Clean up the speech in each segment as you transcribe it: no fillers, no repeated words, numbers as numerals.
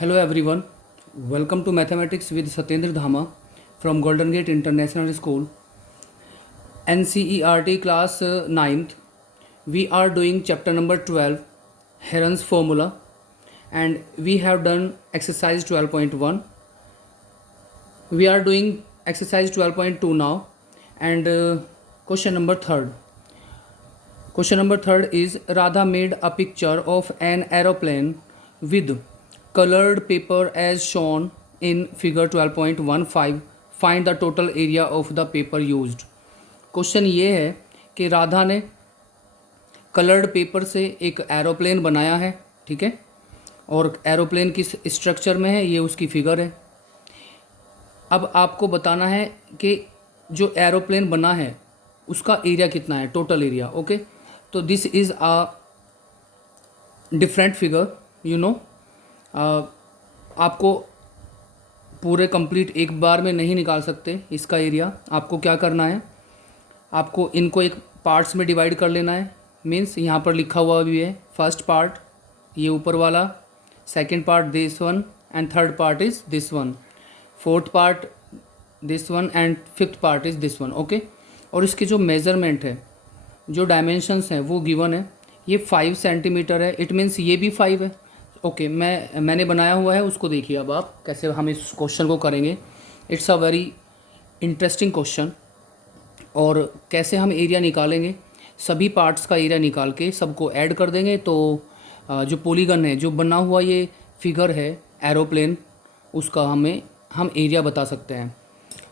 Hello everyone, welcome to Mathematics with Satyendra Dhama from Golden Gate International School. NCERT class 9th. We are doing chapter number 12, Heron's formula, and we have done exercise 12.1. We are doing exercise 12.2 now, and question number 3rd. Question number 3rd is Radha made a picture of an aeroplane with colored paper as shown in figure 12.15. Find the total area of the paper used. Question ये है कि राधा ने coloured paper से एक aeroplane बनाया है, ठीक है, और एरोप्लेन किस स्ट्रक्चर में है ये उसकी फिगर है। अब आपको बताना है कि जो एरोप्लेन बना है उसका एरिया कितना है, टोटल एरिया। ओके, तो this is a different figure, you know. आपको पूरे कंप्लीट एक बार में नहीं निकाल सकते इसका एरिया। आपको क्या करना है, आपको इनको एक पार्ट्स में डिवाइड कर लेना है। मीन्स यहाँ पर लिखा हुआ भी है, फर्स्ट पार्ट ये ऊपर वाला, second part this one and third part is this one, fourth part this one and fifth part is this one. Okay, और इसके जो मेज़रमेंट है, जो डायमेंशंस हैं वो गिवन है। ये 5 सेंटीमीटर है, इट मीन्स ये भी 5 है। ओके, मैंने बनाया हुआ है, उसको देखिए अब आप कैसे हम इस क्वेश्चन को करेंगे। It's a very interesting question. और कैसे हम एरिया निकालेंगे, सभी पार्ट्स का एरिया निकाल के सबको ऐड कर देंगे तो जो पॉलीगन है, जो बना हुआ ये फिगर है एरोप्लेन, उसका हम एरिया बता सकते हैं।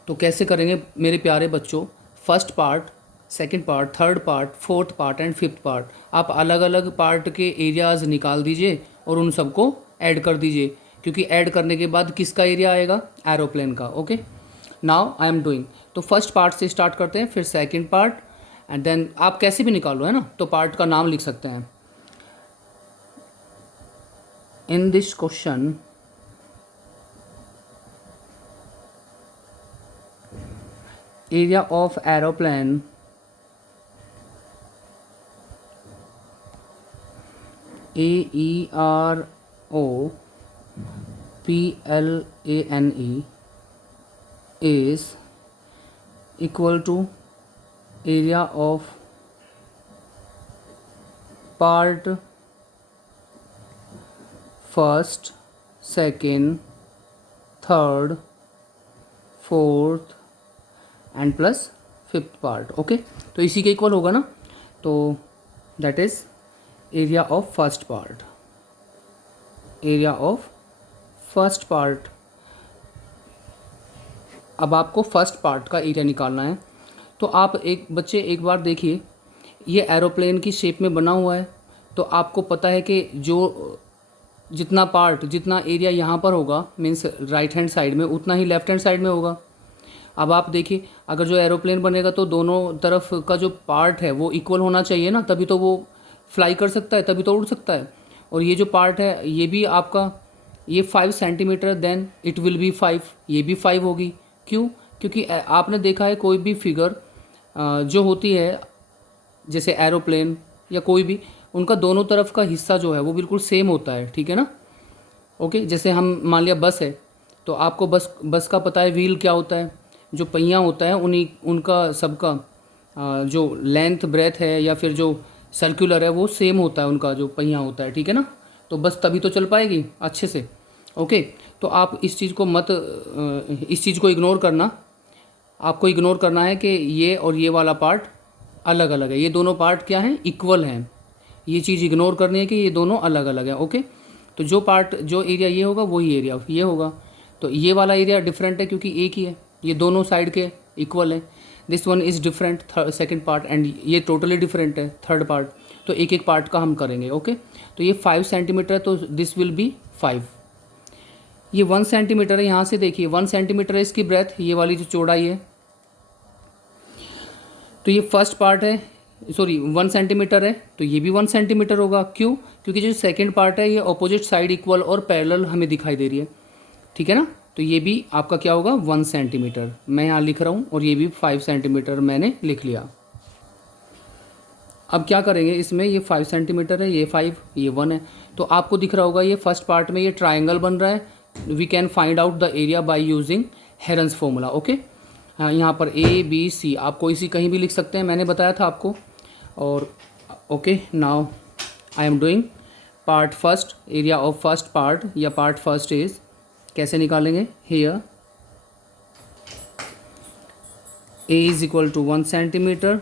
तो कैसे करेंगे मेरे प्यारे बच्चों, first part, second part, third part, fourth part and fifth part, आप अलग अलग पार्ट के एरियाज़ निकाल दीजिए और उन सबको ऐड कर दीजिए, क्योंकि ऐड करने के बाद किसका एरिया आएगा, एरोप्लेन का। Okay, now I am doing. तो फर्स्ट पार्ट से स्टार्ट करते हैं, फिर सेकंड पार्ट एंड देन आप कैसे भी निकालो, है ना, तो पार्ट का नाम लिख सकते हैं। In this question area of aeroplane AEROPLANE is equal to area of part first, second, third, fourth and plus fifth part. Okay, तो इसी के इक्वल होगा ना, तो that is area of first part. Area of first part. अब आपको first part का area निकालना है। तो आप बच्चे एक बार देखिए, ये एरोप्लेन की शेप में बना हुआ है, तो आपको पता है कि जो जितना एरिया यहाँ पर होगा, मीन्स राइट हैंड साइड में, उतना ही लेफ्ट हैंड साइड में होगा। अब आप देखिए, अगर जो एरोप्लेन बनेगा तो दोनों तरफ का जो पार्ट है वो इक्वल होना चाहिए ना, तभी तो वो फ्लाई कर सकता है, तभी तो उड़ सकता है। और ये जो पार्ट है ये भी आपका, ये 5 centimetre, then it will be 5, ये भी 5 होगी। क्यों? क्योंकि आपने देखा है कोई भी फिगर जो होती है, जैसे एरोप्लेन या कोई भी, उनका दोनों तरफ का हिस्सा जो है वो बिल्कुल सेम होता है, ठीक है ना। ओके, जैसे हम मान लिया बस है, तो आपको बस का पता है व्हील क्या होता है, जो पहिया होता है उनका सबका जो लेंथ ब्रेथ है या फिर जो सर्कुलर है वो सेम होता है, उनका जो पहिया होता है, ठीक है ना। तो बस तभी तो चल पाएगी अच्छे से। ओके, तो आप इस चीज़ को इग्नोर करना। आपको इग्नोर करना है कि ये और ये वाला पार्ट अलग अलग है, ये दोनों पार्ट क्या हैं, इक्वल हैं। ये चीज़ इग्नोर करनी है कि ये दोनों अलग अलग हैं। ओके, तो जो एरिया ये होगा वही एरिया ये होगा। तो ये वाला एरिया डिफरेंट है क्योंकि एक ही है, ये दोनों साइड के इक्वल है। This one is different, second part, and ये टोटली डिफरेंट है, थर्ड पार्ट। तो एक एक पार्ट का हम करेंगे। ओके, तो ये 5 सेंटीमीटर है, तो दिस विल बी 5। ये 1 सेंटीमीटर है, यहाँ से देखिए 1 सेंटीमीटर है इसकी ब्रेथ, ये वाली जो चौड़ाई है। तो ये फर्स्ट पार्ट है, सॉरी 1 सेंटीमीटर है, तो ये भी 1 सेंटीमीटर होगा। क्यों? क्योंकि जो सेकंड पार्ट है ये अपोजिट साइड इक्वल और पैरेलल हमें दिखाई दे रही है, ठीक है ना। तो ये भी आपका क्या होगा, 1 सेंटीमीटर मैं यहाँ लिख रहा हूँ, और ये भी 5 सेंटीमीटर मैंने लिख लिया। अब क्या करेंगे इसमें, ये 5 सेंटीमीटर है, ये 5, ये 1 है, तो आपको दिख रहा होगा ये फर्स्ट पार्ट में ये ट्राइंगल बन रहा है. We can find out the area by using Heron's formula. Okay, यहाँ पर ए बी सी आपको इसी कहीं भी लिख सकते हैं, मैंने बताया था आपको. और okay, now I am doing part first. Area of first part या पार्ट फर्स्ट इज कैसे निकालेंगे. Here a is equal to 1 centimetre,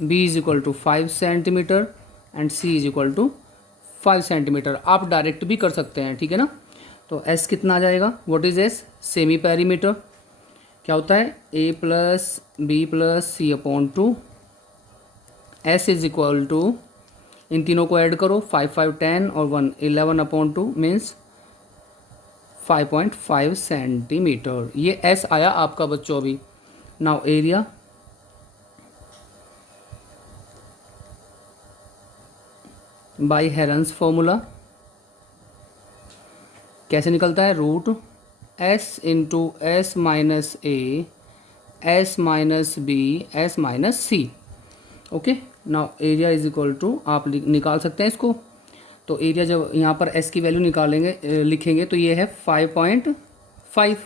b is equal to 5 centimetre and c is equal to 5 centimetre. आप direct भी कर सकते हैं, ठीक है ना. तो एस कितना आ जाएगा. What is s. Semi perimeter. क्या होता है a plus b plus c upon 2. S is equal to, इन तीनों को ऐड करो, 5 5 10 और 1 11 अपॉन 2 मीन्स 5.5 सेंटीमीटर. ये एस आया आपका बच्चों अभी. Now area by Heron's formula कैसे निकलता है. Root s into s minus a s minus b s minus c. Okay, now area is equal to, आप निकाल सकते हैं इसको. तो एरिया जब यहाँ पर एस की वैल्यू निकालेंगे लिखेंगे तो ये है 5.5.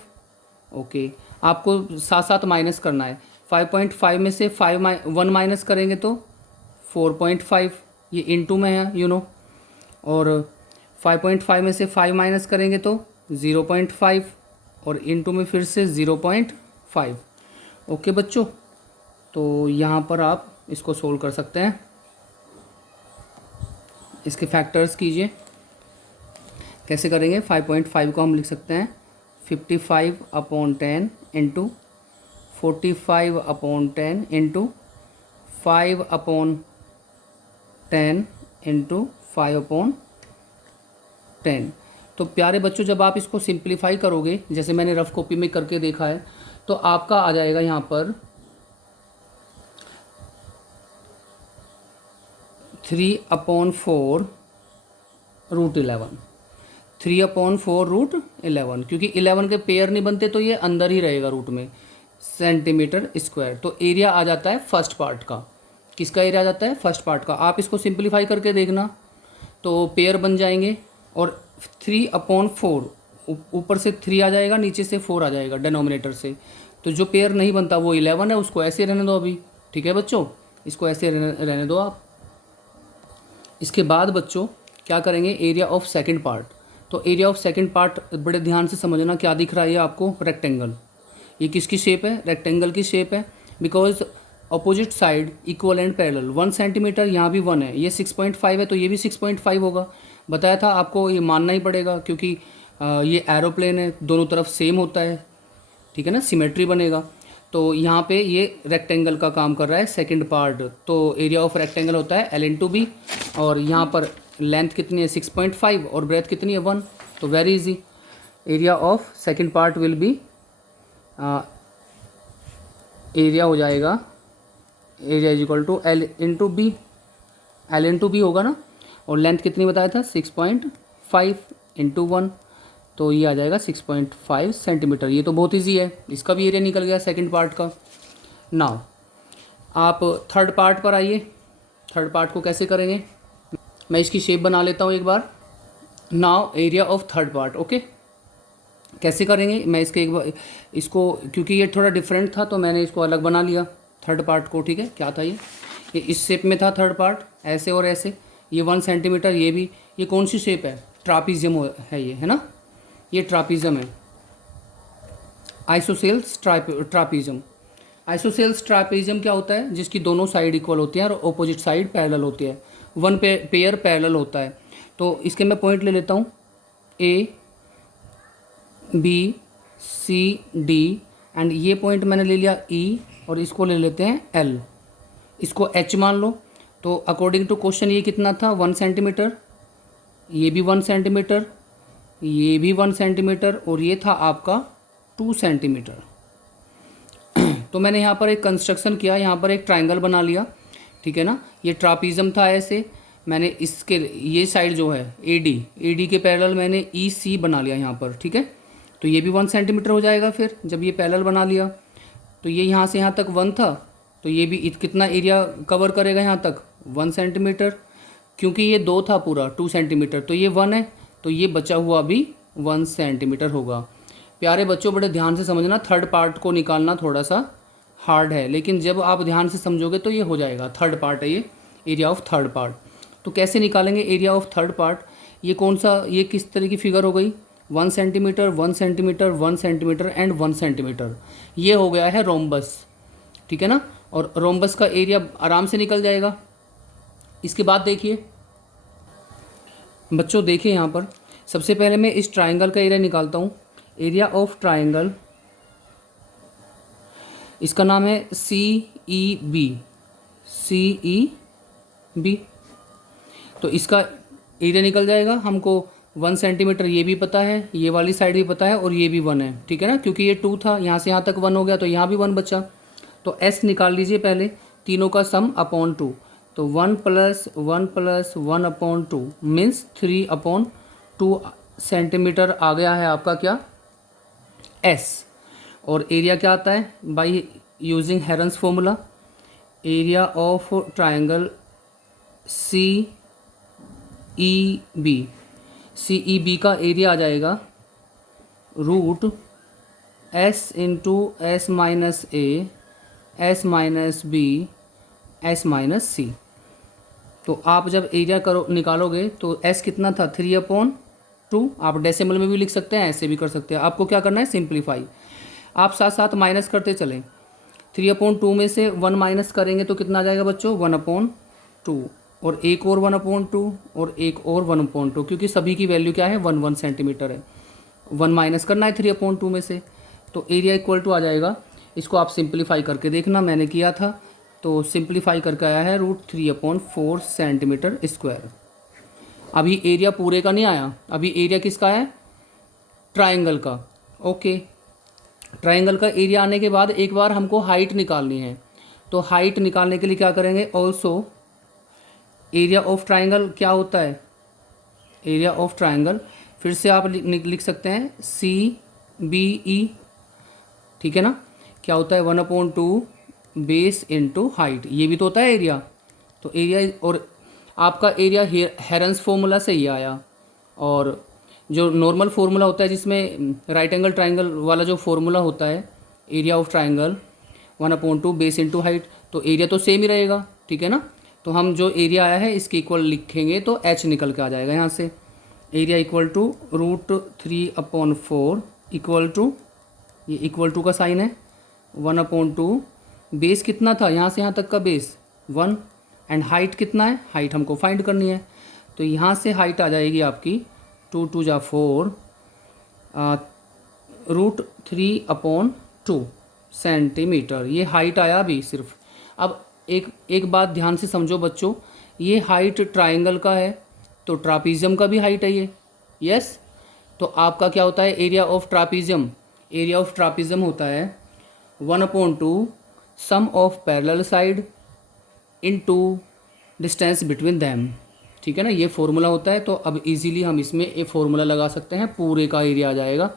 ओके, आपको साथ साथ माइनस करना है. 5.5 में से 1 माइनस करेंगे तो 4.5. ये इनटू में है यू नो. और 5.5 में से 5 माइनस करेंगे तो 0.5 और इनटू में फिर से 0.5. ओके बच्चों, तो यहाँ पर आप इसको सोल्व कर सकते हैं. इसके फैक्टर्स कीजिए. कैसे करेंगे. 5.5 को हम लिख सकते हैं 55 upon 10 into 45 upon 10 into 5 upon 10 into 5 upon 10. तो प्यारे बच्चों, जब आप इसको सिंप्लीफाई करोगे जैसे मैंने रफ कॉपी में करके देखा है तो आपका आ जाएगा यहाँ पर 3/4 रूट 11. 3/4 रूट 11, क्योंकि 11 के पेयर नहीं बनते तो ये अंदर ही रहेगा रूट में, सेंटीमीटर स्क्वायर. तो एरिया आ जाता है फर्स्ट पार्ट का. किसका एरिया आ जाता है. फर्स्ट पार्ट का. आप इसको सिंप्लीफाई करके देखना तो पेयर बन जाएंगे. और 3/4 ऊपर से 3 आ जाएगा, नीचे से 4 आ जाएगा डिनोमिनेटर से. तो जो पेयर नहीं बनता वो 11 है, उसको ऐसे रहने दो अभी. ठीक है बच्चों, इसको ऐसे रहने दो आप. इसके बाद बच्चों क्या करेंगे. Area of second part. तो एरिया ऑफ सेकंड पार्ट बड़े ध्यान से समझना. क्या दिख रहा है ये आपको. रेक्टेंगल. ये किसकी शेप है. रेक्टेंगल की शेप है. Because opposite side equal and parallel. 1 centimetre, यहाँ भी 1 है. ये 6.5 है तो ये भी 6.5 होगा. बताया था आपको, ये मानना ही पड़ेगा क्योंकि ये एरोप्लेन है, दोनों तरफ सेम होता है. ठीक है ना, सिमेट्री बनेगा. तो यहाँ पे ये रेक्टेंगल का काम कर रहा है सेकंड पार्ट. तो एरिया ऑफ रेक्टेंगल होता है L/B. और यहाँ पर लेंथ कितनी है 6.5 और ब्रेथ कितनी है 1. तो very easy. Area of second part will be, area हो जाएगा area is equal to L/B. L/B होगा ना. और लेंथ कितनी बताया था 6.5 इंटू 1. तो ये आ जाएगा 6.5 सेंटीमीटर. ये तो बहुत इजी है. इसका भी एरिया निकल गया सेकंड पार्ट का. नाउ आप थर्ड पार्ट पर आइए. थर्ड पार्ट को कैसे करेंगे. मैं इसकी शेप बना लेता हूँ एक बार. Now area of third part. Okay, कैसे करेंगे. मैं इसके एक बार इसको, क्योंकि ये थोड़ा डिफरेंट था तो मैंने इसको अलग बना लिया थर्ड पार्ट को. ठीक है, क्या था ये इस शेप में था थर्ड पार्ट, ऐसे और ऐसे. ये 1 सेंटीमीटर. ये भी, ये कौन सी शेप है. ट्रापीजियम है ये, है ना. ये ट्रापीजियम है. आइसोसेल्स ट्रापीजियम. आइसोसेल्स ट्रापीजियम क्या होता है. जिसकी दोनों साइड इक्वल होती हैं और ऑपोजिट साइड पैरेलल होती है. 1 पेयर पैरेलल होता है. तो इसके मैं पॉइंट ले लेता हूँ. A B C D and ये पॉइंट मैंने ले लिया E और इसको ले लेते हैं L. इसको H मान लो. तो अकॉर्डिंग टू क्वेश्चन ये कितना था 1 सेंटीमीटर. ये भी 1 सेंटीमीटर, ये भी 1 सेंटीमीटर और ये था आपका 2 सेंटीमीटर. तो मैंने यहाँ पर एक कंस्ट्रक्शन किया. यहाँ पर एक ट्राइंगल बना लिया. ठीक है ना. ये ट्रापीज़म था ऐसे. मैंने इसके ये साइड जो है AD के पैरेलल मैंने EC बना लिया यहाँ पर. ठीक है, तो ये भी 1 सेंटीमीटर हो जाएगा. फिर जब ये पैरेलल बना लिया तो ये यहाँ से यहाँ तक 1 था. तो ये भी कितना एरिया कवर करेगा यहाँ तक 1 सेंटीमीटर. क्योंकि ये 2 था पूरा 2 सेंटीमीटर, तो ये 1 है, तो ये बचा हुआ भी 1 सेंटीमीटर होगा। प्यारे बच्चों बड़े ध्यान से समझना, थर्ड पार्ट को निकालना थोड़ा सा हार्ड है, लेकिन जब आप ध्यान से समझोगे तो ये हो जाएगा। थर्ड पार्ट है ये, एरिया ऑफ थर्ड पार्ट। तो कैसे निकालेंगे एरिया ऑफ थर्ड पार्ट? ये कौन सा, ये किस तरह की फिगर हो गई? 1 centimetre 1 centimetre 1 centimetre and 1 centimetre, ये हो गया है रोम्बस, ठीक है ना। और रोम्बस का एरिया आराम से निकल जाएगा। इसके बाद देखिए बच्चों, देखिए यहाँ पर सबसे पहले मैं इस ट्राइंगल का एरिया निकालता हूँ। एरिया ऑफ ट्राइंगल, इसका नाम है CEB, CEB। तो इसका एरिया निकल जाएगा हमको 1 सेंटीमीटर, ये भी पता है, ये वाली साइड भी पता है, और ये भी 1 है, ठीक है ना, क्योंकि ये 2 था, यहाँ से यहाँ तक 1 हो गया, तो यहाँ भी 1 बचा। तो S निकाल लीजिए पहले, तीनों का सम अपॉन 2, तो 1 + 1 + 1 अपॉन 2 मीन्स 3 अपॉन 2 सेंटीमीटर आ गया है आपका क्या? S। और एरिया क्या आता है? Bye using Heron's formula, area of triangle CEB का एरिया आ जाएगा root S × S - A S - B S - C। तो आप जब एरिया करो निकालोगे तो S कितना था? 3/2। आप डेसिमल में भी लिख सकते हैं, ऐसे भी कर सकते हैं। आपको क्या करना है? सिंप्लीफाई। आप साथ साथ माइनस करते चलें। 3/2 में से 1 माइनस करेंगे तो कितना आ जाएगा बच्चों? 1/2, और एक और 1/2, और एक और 1/2, क्योंकि सभी की वैल्यू क्या है? 1 सेंटीमीटर है। 1 माइनस करना है 3/2 में से, तो एरिया इक्वल टू आ जाएगा। इसको आप सिंप्लीफाई करके देखना, मैंने किया था, तो सिंप्लीफाई करके आया है √3/4 सेंटीमीटर स्क्वायर। अभी एरिया पूरे का नहीं आया, अभी एरिया किसका है? ट्राइंगल का। ओके, ट्राइंगल का एरिया आने के बाद एक बार हमको हाइट निकालनी है। तो हाइट निकालने के लिए क्या करेंगे? ऑल्सो एरिया ऑफ ट्राइंगल क्या होता है? एरिया ऑफ ट्राइंगल फिर से आप लिख सकते हैं CBE, ठीक है ना। क्या होता है? 1/2 बेस इंटू हाइट, ये भी तो होता है एरिया। तो एरिया, और आपका एरिया हेरन्स फॉर्मूला से ही आया, और जो नॉर्मल फार्मूला होता है जिसमें राइट एंगल ट्राइंगल वाला जो फार्मूला होता है area of triangle 1/2 base into height, तो एरिया तो सेम ही रहेगा, ठीक है ना। तो हम जो एरिया आया है इसके इक्वल लिखेंगे तो H निकल के आ जाएगा यहाँ से। Area equal to √3/4 equal to, ये इक्वल टू का साइन है, 1/2। बेस कितना था? यहाँ से यहाँ तक का बेस 1, एंड हाइट कितना है? हाइट हमको फाइंड करनी है, तो यहाँ से हाइट आ जाएगी आपकी 2 × 2 = 4 √3/2 सेंटीमीटर। ये हाइट आया अभी सिर्फ। अब एक बात ध्यान से समझो बच्चों, ये हाइट ट्राइंगल का है, तो ट्रापीजियम का भी हाइट है ये, यस। तो आपका क्या होता है? Area of trapezium, area of trapezium होता है 1/2 sum of parallel side into distance between them, ठीक है ना। ये फॉर्मूला होता है, तो अब इजीली हम इसमें एक फॉर्मूला लगा सकते हैं, पूरे का एरिया आ जाएगा।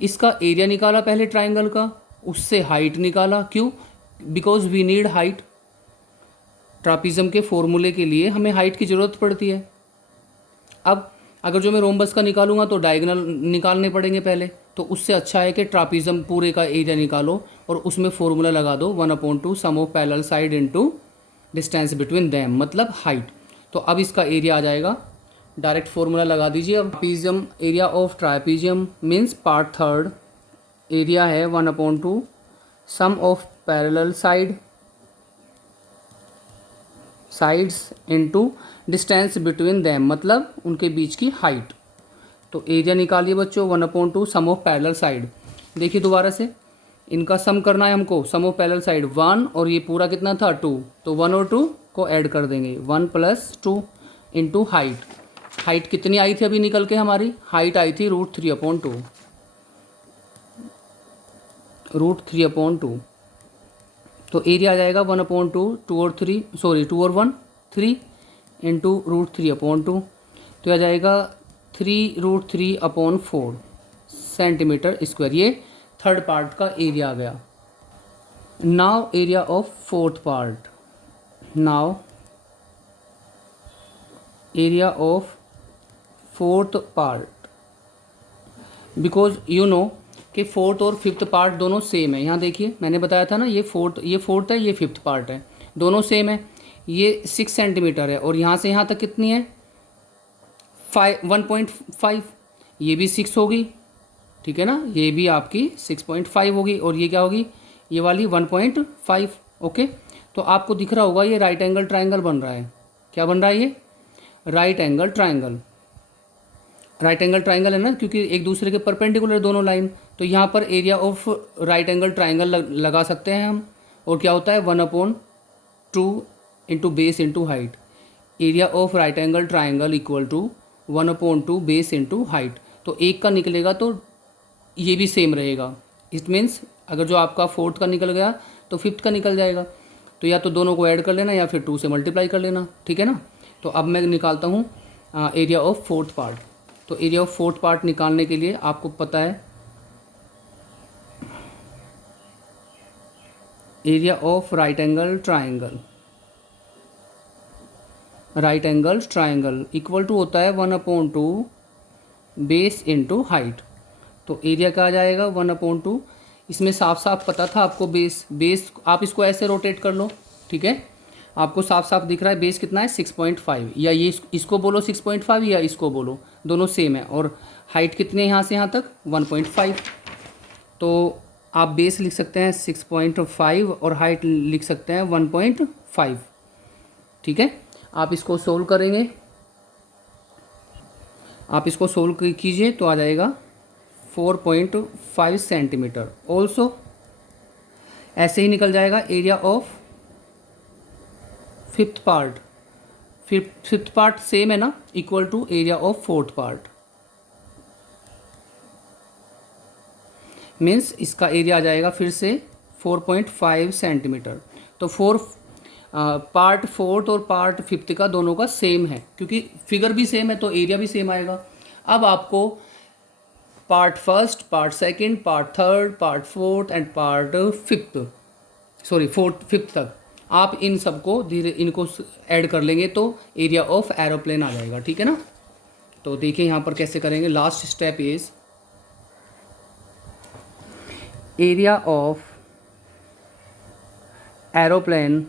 इसका एरिया निकाला पहले ट्राइंगल का, उससे हाइट निकाला, क्यों? Because we need height. Trapezium के फॉर्मूले के लिए हमें हाइट की ज़रूरत पड़ती है। अब अगर जो मैं रोम्बस का निकालूंगा तो डायगोनल निकालने पड़ेंगे पहले, तो उससे अच्छा है कि ट्रापीज़म पूरे का एरिया निकालो और उसमें फॉर्मूला लगा दो 1/2 sum of parallel side into distance between them, मतलब हाइट। तो अब इसका एरिया आ जाएगा, डायरेक्ट फॉर्मूला लगा दीजिए। अब trapezium, area of trapezium means part third, area है 1/2 sum of parallel sides into distance between them, मतलब उनके बीच की हाइट। तो एरिया निकालिए बच्चों 1/2 सम ऑफ पैरेलल साइड। देखिए दोबारा से इनका सम करना है हमको, सम ऑफ पैरेलल साइड 1, और ये पूरा कितना था 2, तो 1 और 2 को ऐड कर देंगे, 1 + 2 इंटू हाइट। हाइट कितनी आई थी अभी निकल के? हमारी हाइट आई थी √3/2, √3/2। तो एरिया आ जाएगा 1/2, 2 और 3, सॉरी 2 और 1 3 इंटू √3/2, तो आ जाएगा 3√3/4 सेंटीमीटर स्क्वायर। ये थर्ड पार्ट का एरिया आ गया। Now area of fourth part. Now area of fourth part, because you know कि फोर्थ और फिफ्थ पार्ट दोनों सेम है। यहाँ देखिए मैंने बताया था ना, ये फोर्थ है, ये फिफ्थ पार्ट है, दोनों सेम है। ये 6 सेंटीमीटर है और यहाँ से यहाँ तक कितनी है 1.5, ये भी 6 होगी, ठीक है ना, ये भी आपकी 6.5 होगी और ये क्या होगी, ये वाली 1.5। ओके, तो आपको दिख रहा होगा ये राइट एंगल ट्राइंगल बन रहा है। क्या बन रहा है ये? Right angle triangle. Right angle triangle है ना, क्योंकि एक दूसरे के परपेंडिकुलर दोनों लाइन, तो यहाँ पर area of right angle triangle लगा सकते हैं हम। और क्या होता है 1/2 into base into height. Area of right angle triangle equal to 1/2 base into height. तो एक का निकलेगा तो ये भी सेम रहेगा। इट मीन्स अगर जो आपका फोर्थ का निकल गया तो फिफ्थ का निकल जाएगा। तो या तो दोनों को ऐड कर लेना या फिर 2 से मल्टीप्लाई कर लेना, ठीक है ना। तो अब मैं निकालता हूँ एरिया ऑफ फोर्थ पार्ट। तो एरिया ऑफ फोर्थ पार्ट निकालने के लिए आपको पता है area of right angle triangle equal to होता है 1/2 बेस इंटू हाइट। तो एरिया का आ जाएगा 1/2। इसमें साफ साफ पता था आपको बेस आप इसको ऐसे रोटेट कर लो, ठीक है, आपको साफ साफ दिख रहा है बेस कितना है 6.5, या ये इसको बोलो 6.5 या इसको बोलो, दोनों सेम है। और हाइट कितनी है यहाँ से यहाँ तक 1.5। तो आप बेस लिख सकते हैं 6.5 और हाइट लिख सकते हैं 1.5, ठीक है। आप इसको सोल्व करेंगे, आप इसको सोल्व कीजिए तो आ जाएगा 4.5 सेंटीमीटर। ऑल्सो ऐसे ही निकल जाएगा area of fifth part same है ना, equal to area of fourth part. Means इसका एरिया आ जाएगा फिर से 4.5 सेंटीमीटर। तो पार्ट फोर्थ और पार्ट फिफ्थ का दोनों का सेम है, क्योंकि फिगर भी सेम है तो एरिया भी सेम आएगा। अब आपको part first, part second, part third, part fourth and part fifth तक आप इन सबको इनको ऐड कर लेंगे तो एरिया ऑफ एरोप्लेन आ जाएगा, ठीक है ना। तो देखिए यहाँ पर कैसे करेंगे। Last step is area of aeroplane